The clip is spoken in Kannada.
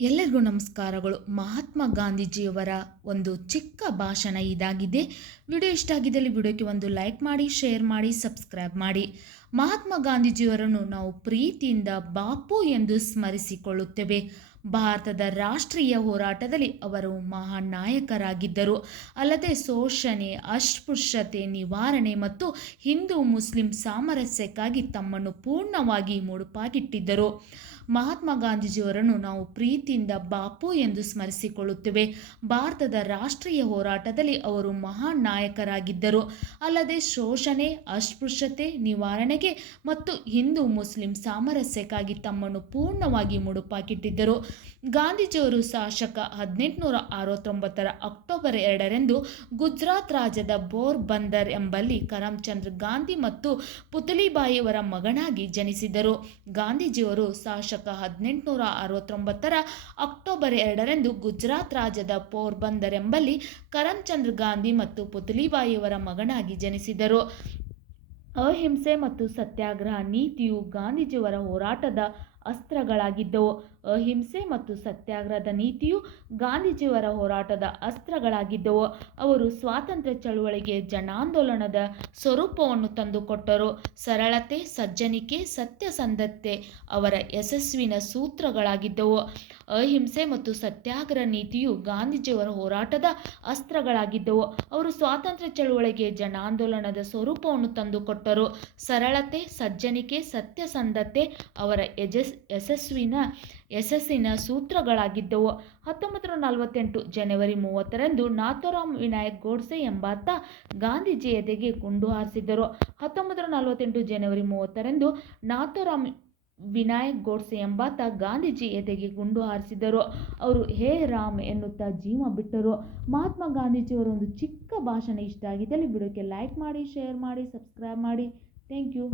ಎಲ್ಲರಿಗೂ ನಮಸ್ಕಾರಗಳು. ಮಹಾತ್ಮ ಗಾಂಧೀಜಿಯವರ ಒಂದು ಚಿಕ್ಕ ಭಾಷಣ ಇದಾಗಿದೆ. ವಿಡಿಯೋ ಇಷ್ಟ ಆಗಿದ್ದಲ್ಲಿ ವಿಡಿಯೋಕ್ಕೆ ಒಂದು ಲೈಕ್ ಮಾಡಿ, ಶೇರ್ ಮಾಡಿ, ಸಬ್ಸ್ಕ್ರೈಬ್ ಮಾಡಿ. ಮಹಾತ್ಮ ಗಾಂಧೀಜಿಯವರನ್ನು ನಾವು ಪ್ರೀತಿಯಿಂದ ಬಾಪು ಎಂದು ಸ್ಮರಿಸಿಕೊಳ್ಳುತ್ತೇವೆ. ಭಾರತದ ರಾಷ್ಟ್ರೀಯ ಹೋರಾಟದಲ್ಲಿ ಅವರು ಮಹಾನ್ ನಾಯಕರಾಗಿದ್ದರು. ಅಲ್ಲದೆ ಶೋಷಣೆ, ಅಸ್ಪೃಶ್ಯತೆ, ನಿವಾರಣೆ ಮತ್ತು ಹಿಂದೂ ಮುಸ್ಲಿಂ ಸಾಮರಸ್ಯಕ್ಕಾಗಿ ತಮ್ಮನ್ನು ಪೂರ್ಣವಾಗಿ ಮುಡುಪಾಗಿಟ್ಟಿದ್ದರು. ಮಹಾತ್ಮ ಗಾಂಧೀಜಿಯವರನ್ನು ನಾವು ಪ್ರೀತಿಯಿಂದ ಬಾಪು ಎಂದು ಸ್ಮರಿಸಿಕೊಳ್ಳುತ್ತೇವೆ. ಭಾರತದ ರಾಷ್ಟ್ರೀಯ ಹೋರಾಟದಲ್ಲಿ ಅವರು ಮಹಾನ್ ನಾಯಕರಾಗಿದ್ದರು. ಅಲ್ಲದೆ ಶೋಷಣೆ, ಅಸ್ಪೃಶ್ಯತೆ ಮತ್ತು ಹಿಂದೂ ಮುಸ್ಲಿಂ ಸಾಮರಸ್ಯಕ್ಕಾಗಿ ತಮ್ಮನ್ನು ಪೂರ್ಣವಾಗಿ ಮುಡುಪಾಕಿಟ್ಟಿದ್ದರು. ಗಾಂಧೀಜಿಯವರು ಶಾಸಕ ಹದಿನೆಂಟುನೂರ ಅರವತ್ತೊಂಬತ್ತರ ಅಕ್ಟೋಬರ್ ಎರಡರಂದು ಗುಜರಾತ್ ರಾಜ್ಯದ ಬೋರ್ ಬಂದರ್ ಎಂಬಲ್ಲಿ ಕರಮ್ಚಂದ್ರ ಗಾಂಧಿ ಮತ್ತು ಪುತಲಿಬಾಯಿಯವರ ಮಗನಾಗಿ ಜನಿಸಿದರು ಗಾಂಧೀಜಿಯವರು ಶಾಸಕ ಹದಿನೆಂಟುನೂರ ಅರವತ್ತೊಂಬತ್ತರ ಅಕ್ಟೋಬರ್ ಎರಡರಂದು ಗುಜರಾತ್ ರಾಜ್ಯದ ಪೋರ್ಬಂದರ್ ಎಂಬಲ್ಲಿ ಕರಮ್ಚಂದ್ರ ಗಾಂಧಿ ಮತ್ತು ಪುತಲಿಬಾಯಿಯವರ ಮಗನಾಗಿ ಜನಿಸಿದರು. ಅಹಿಂಸೆ ಮತ್ತು ಸತ್ಯಾಗ್ರಹ ನೀತಿಯು ಗಾಂಧೀಜಿಯವರ ಹೋರಾಟದ ಅಸ್ತ್ರಗಳಾಗಿದ್ದವು. ಅಹಿಂಸೆ ಮತ್ತು ಸತ್ಯಾಗ್ರಹದ ನೀತಿಯು ಗಾಂಧೀಜಿಯವರ ಹೋರಾಟದ ಅಸ್ತ್ರಗಳಾಗಿದ್ದವು. ಅವರು ಸ್ವಾತಂತ್ರ್ಯ ಚಳುವಳಿಗೆ ಜನಾಂದೋಲನದ ಸ್ವರೂಪವನ್ನು ತಂದುಕೊಟ್ಟರು. ಸರಳತೆ, ಸಜ್ಜನಿಕೆ, ಸತ್ಯಸಂಧತೆ ಅವರ ಯಶಸ್ವಿನ ಸೂತ್ರಗಳಾಗಿದ್ದವು. ಅಹಿಂಸೆ ಮತ್ತು ಸತ್ಯಾಗ್ರಹ ನೀತಿಯು ಗಾಂಧೀಜಿಯವರ ಹೋರಾಟದ ಅಸ್ತ್ರಗಳಾಗಿದ್ದವು. ಅವರು ಸ್ವಾತಂತ್ರ್ಯ ಚಳುವಳಿಗೆ ಜನಾಂದೋಲನದ ಸ್ವರೂಪವನ್ನು ತಂದುಕೊಟ್ಟರು. ಸರಳತೆ, ಸಜ್ಜನಿಕೆ, ಸತ್ಯಸಂಧತೆ ಅವರ ಯಜಸ್ ಯಶಸ್ವಿನ, ಯಶಸ್ಸಿನ ಸೂತ್ರಗಳಾಗಿದ್ದವು. ಹತ್ತೊಂಬತ್ತು ನಲವತ್ತೆಂಟು ಜನವರಿ ಮೂವತ್ತರಂದು ನಾಥೋರಾಮ್ ವಿನಾಯಕ್ ಗೋಡ್ಸೆ ಎಂಬಾತ ಗಾಂಧೀಜಿ ಎದೆಗೆ ಗುಂಡು ಹಾರಿಸಿದ್ದರು. ಹತ್ತೊಂಬತ್ತು ನಲವತ್ತೆಂಟು ಜನವರಿ ಮೂವತ್ತರಂದು ನಾಥೋರಾಮ್ ವಿನಾಯಕ್ ಗೋಡ್ಸೆ ಎಂಬಾತ ಗಾಂಧೀಜಿ ಎದೆಗೆ ಗುಂಡು ಹಾರಿಸಿದರು ಅವರು ಹೇ ರಾಮ್ ಎನ್ನುತ್ತಾ ಜೀವ ಬಿಟ್ಟರು. ಮಹಾತ್ಮ ಗಾಂಧೀಜಿಯವರ ಒಂದು ಚಿಕ್ಕ ಭಾಷಣ ಇಷ್ಟ ಆಗಿದ್ದಲ್ಲಿ ವಿಡಿಯೋಕ್ಕೆ ಲೈಕ್ ಮಾಡಿ, ಶೇರ್ ಮಾಡಿ, ಸಬ್ಸ್ಕ್ರೈಬ್ ಮಾಡಿ. Thank you.